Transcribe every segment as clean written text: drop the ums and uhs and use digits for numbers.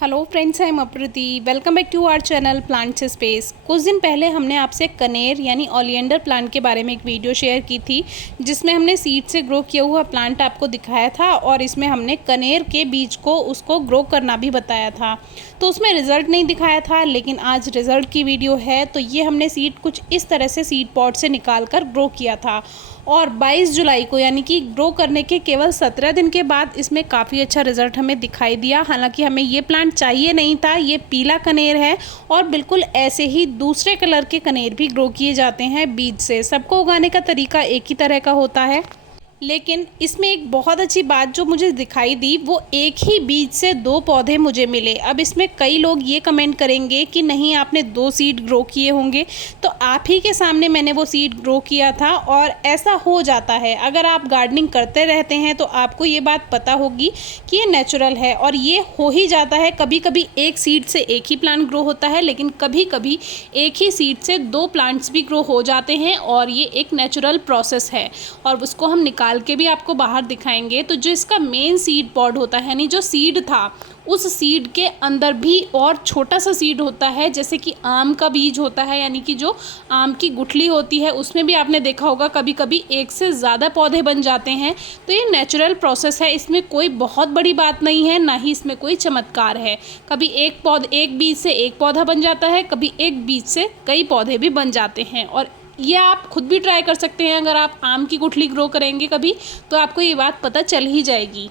Hello friends, I am Aprati. Welcome back to our channel plants space. कुछ दिन पहले हमने आपसे कनेर यानी ओलियंडर प्लांट के बारे में एक वीडियो शेयर की थी, जिसमें हमने सीड से ग्रो किया हुआ प्लांट आपको दिखाया था और इसमें हमने कनेर के बीज को उसको ग्रो करना भी बताया था। तो उसमें रिज़ल्ट नहीं दिखाया था, लेकिन आज रिज़ल्ट की वीडियो है। तो ये हमने सीड कुछ इस तरह से सीड पॉट से निकाल कर ग्रो किया था और 22 जुलाई को यानी कि ग्रो करने के केवल 17 दिन के बाद इसमें काफ़ी अच्छा रिज़ल्ट हमें दिखाई दिया। हालांकि हमें ये प्लांट चाहिए नहीं था, ये पीला कनेर है और बिल्कुल ऐसे ही दूसरे कलर के कनेर भी ग्रो किए जाते हैं बीज से। सबको उगाने का तरीका एक ही तरह का होता है, लेकिन इसमें एक बहुत अच्छी बात जो मुझे दिखाई दी, वो एक ही बीज से 2 पौधे मुझे मिले। अब इसमें कई लोग ये कमेंट करेंगे कि नहीं, आपने 2 सीड ग्रो किए होंगे। तो आप ही के सामने मैंने वो सीड ग्रो किया था और ऐसा हो जाता है। अगर आप गार्डनिंग करते रहते हैं तो आपको ये बात पता होगी कि ये नेचुरल है और ये हो ही जाता है। कभी कभी एक सीड से एक ही प्लांट ग्रो होता है, लेकिन कभी कभी एक ही सीड से 2 प्लांट्स भी ग्रो हो जाते हैं और ये एक नेचुरल प्रोसेस है और उसको हम निकाल के भी आपको बाहर दिखाएंगे। तो जो इसका मेन सीड पॉड होता है, यानी जो सीड था, उस सीड के अंदर भी और छोटा सा सीड होता है, जैसे कि आम का बीज होता है, यानी कि जो आम की गुठली होती है, उसमें भी आपने देखा होगा कभी कभी एक से ज़्यादा पौधे बन जाते हैं। तो ये नेचुरल प्रोसेस है, इसमें कोई बहुत बड़ी बात नहीं है, ना ही इसमें कोई चमत्कार है। कभी एक बीज से एक पौधा बन जाता है, कभी एक बीज से कई पौधे भी बन जाते हैं। और ये आप खुद भी ट्राई कर सकते हैं। अगर आप आम की गुठली ग्रो करेंगे कभी, तो आपको ये बात पता चल ही जाएगी।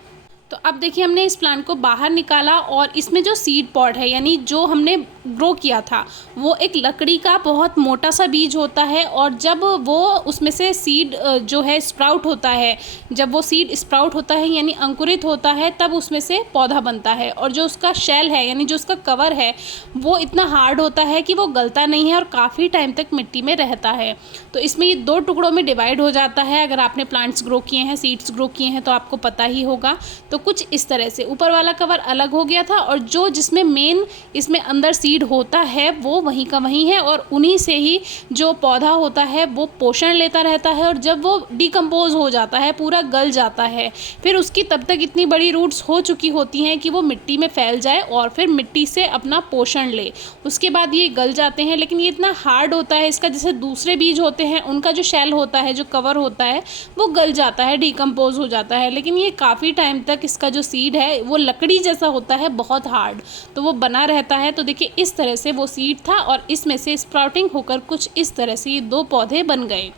तो अब देखिए, हमने इस प्लांट को बाहर निकाला और इसमें जो सीड पॉड है, यानी जो हमने ग्रो किया था, वो एक लकड़ी का बहुत मोटा सा बीज होता है। और जब वो उसमें से सीड जो है स्प्राउट होता है, जब वो सीड स्प्राउट होता है यानी अंकुरित होता है, तब उसमें से पौधा बनता है। और जो उसका शेल है, यानी जो उसका कवर है, वो इतना हार्ड होता है कि वो गलता नहीं है और काफ़ी टाइम तक मिट्टी में रहता है। तो इसमें ये 2 टुकड़ों में डिवाइड हो जाता है। अगर आपने प्लांट्स ग्रो किए हैं, सीड्स ग्रो किए हैं, तो आपको पता ही होगा। तो कुछ इस तरह से ऊपर वाला कवर अलग हो गया था और जो जिसमें मेन इसमें अंदर सीड होता है, वो वहीं का वहीं है और उन्हीं से ही जो पौधा होता है वो पोषण लेता रहता है। और जब वो डिकम्पोज हो जाता है, पूरा गल जाता है, फिर उसकी तब तक इतनी बड़ी रूट्स हो चुकी होती हैं कि वो मिट्टी में फैल जाए और फिर मिट्टी से अपना पोषण ले। उसके बाद ये गल जाते हैं। लेकिन ये इतना हार्ड होता है इसका, जैसे दूसरे बीज होते हैं उनका जो शेल होता है, जो कवर होता है, वो गल जाता है, डिकम्पोज हो जाता है। लेकिन ये काफ़ी टाइम तक इसका जो सीड है वो लकड़ी जैसा होता है, बहुत हार्ड, तो वो बना रहता है। तो देखिए, इस तरह से वो सीड था और इसमें से स्प्राउटिंग होकर कुछ इस तरह से ये 2 पौधे बन गए।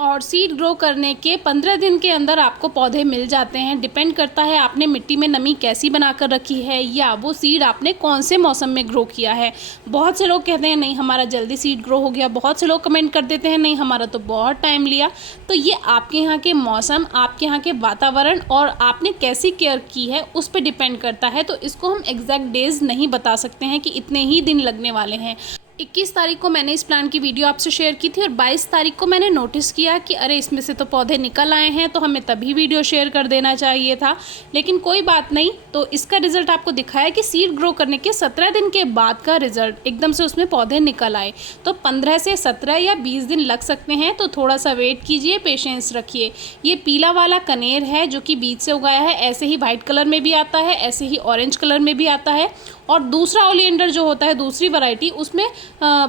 और सीड ग्रो करने के 15 दिन के अंदर आपको पौधे मिल जाते हैं। डिपेंड करता है आपने मिट्टी में नमी कैसी बनाकर रखी है या वो सीड आपने कौन से मौसम में ग्रो किया है। बहुत से लोग कहते हैं नहीं, हमारा जल्दी सीड ग्रो हो गया। बहुत से लोग कमेंट कर देते हैं नहीं, हमारा तो बहुत टाइम लिया। तो ये आपके यहाँ के मौसम, आपके यहाँ के वातावरण और आपने कैसी केयर की है, उस पर डिपेंड करता है। तो इसको हम एग्जैक्ट डेज नहीं बता सकते हैं कि इतने ही दिन लगने वाले हैं। 21 तारीख को मैंने इस प्लांट की वीडियो आपसे शेयर की थी और 22 तारीख को मैंने नोटिस किया कि अरे, इसमें से तो पौधे निकल आए हैं, तो हमें तभी वीडियो शेयर कर देना चाहिए था। लेकिन कोई बात नहीं। तो इसका रिजल्ट आपको दिखाया कि सीड ग्रो करने के 17 दिन के बाद का रिजल्ट, एकदम से उसमें पौधे निकल आए। तो 15 से 17 या 20 दिन लग सकते हैं, तो थोड़ा सा वेट कीजिए, पेशेंस रखिए। ये पीला वाला कनेर है जो कि बीज से उगाया है। ऐसे ही वाइट कलर में भी आता है, ऐसे ही ऑरेंज कलर में भी आता है। और दूसरा ओलियंडर जो होता है, दूसरी वैरायटी, उसमें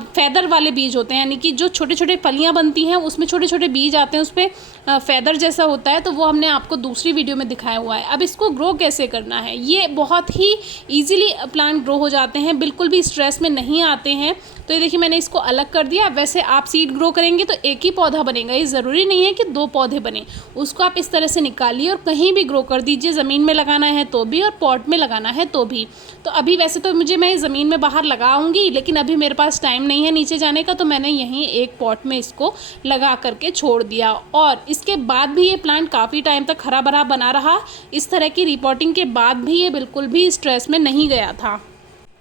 फैदर वाले बीज होते हैं, यानी कि जो छोटे छोटे फलियां बनती हैं उसमें छोटे छोटे बीज आते हैं, उस पर फैदर जैसा होता है। तो वो हमने आपको दूसरी वीडियो में दिखाया हुआ है। अब इसको ग्रो कैसे करना है, ये बहुत ही ईजिली प्लांट ग्रो हो जाते हैं, बिल्कुल भी स्ट्रेस में नहीं आते हैं। तो ये देखिए, मैंने इसको अलग कर दिया। वैसे आप सीड ग्रो करेंगे तो एक ही पौधा बनेगा, ये ज़रूरी नहीं है कि 2 पौधे बने। उसको आप इस तरह से निकालिए और कहीं भी ग्रो कर दीजिए। ज़मीन में लगाना है तो भी और पॉट में लगाना है तो भी। तो अभी वैसे तो मैं ज़मीन में बाहर लगाऊंगी, लेकिन अभी मेरे पास टाइम नहीं है नीचे जाने का, तो मैंने यहीं एक पॉट में इसको लगा करके छोड़ दिया। और इसके बाद भी ये प्लांट काफ़ी टाइम तक हरा भरा बना रहा। इस तरह की रिपोर्टिंग के बाद भी ये बिल्कुल भी स्ट्रेस में नहीं गया था।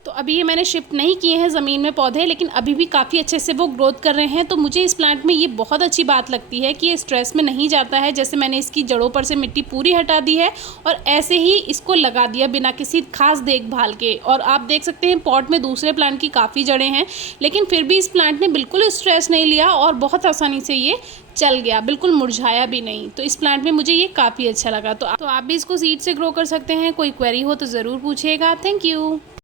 तो अभी ये मैंने शिफ्ट नहीं किए हैं ज़मीन में पौधे, लेकिन अभी भी काफ़ी अच्छे से वो ग्रोथ कर रहे हैं। तो मुझे इस प्लांट में ये बहुत अच्छी बात लगती है कि ये स्ट्रेस में नहीं जाता है। जैसे मैंने इसकी जड़ों पर से मिट्टी पूरी हटा दी है और ऐसे ही इसको लगा दिया बिना किसी खास देखभाल के। और आप देख सकते हैं पॉट में दूसरे प्लांट की काफ़ी जड़ें हैं, लेकिन फिर भी इस प्लांट ने बिल्कुल स्ट्रेस नहीं लिया और बहुत आसानी से ये चल गया, बिल्कुल मुरझाया भी नहीं। तो इस प्लांट में मुझे ये काफ़ी अच्छा लगा। तो आप भी इसको सीड से ग्रो कर सकते हैं। कोई क्वेरी हो तो ज़रूर पूछिएगा। Thank you.